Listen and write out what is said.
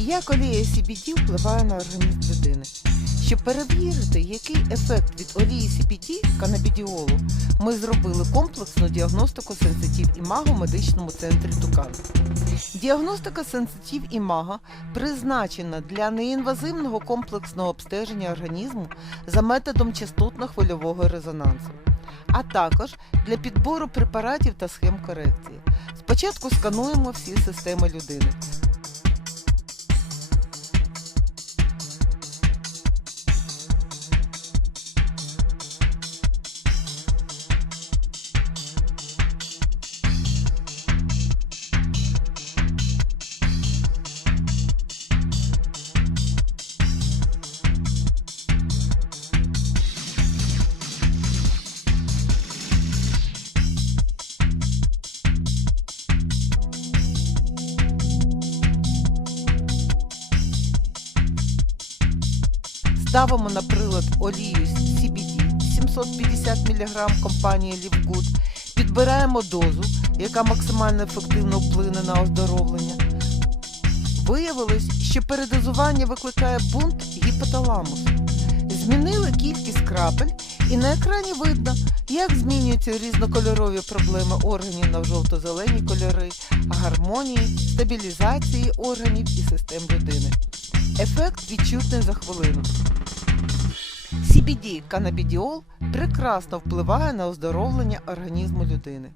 Як олія CBD впливає на організм людини? Щоб перевірити, який ефект від олії CBD канабідіолу, ми зробили комплексну діагностику сенситив імаго в медичному центрі Тукан. Діагностика сенситив імаго призначена для неінвазивного комплексного обстеження організму за методом частотно-хвильового резонансу, а також для підбору препаратів та схем корекції. Спочатку скануємо всі системи людини. Ставимо на прилад олію CBD 750 мг компанії Livgood, підбираємо дозу, яка максимально ефективно вплине на оздоровлення. Виявилось, що передозування викликає бунт гіпоталамусу. Змінили кількість крапель, і на екрані видно, як змінюються різнокольорові проблеми органів на жовто-зелені кольори, гармонії, стабілізації органів і систем людини. Ефект відчутний за хвилину. CBD канабідіол прекрасно впливає на оздоровлення організму людини.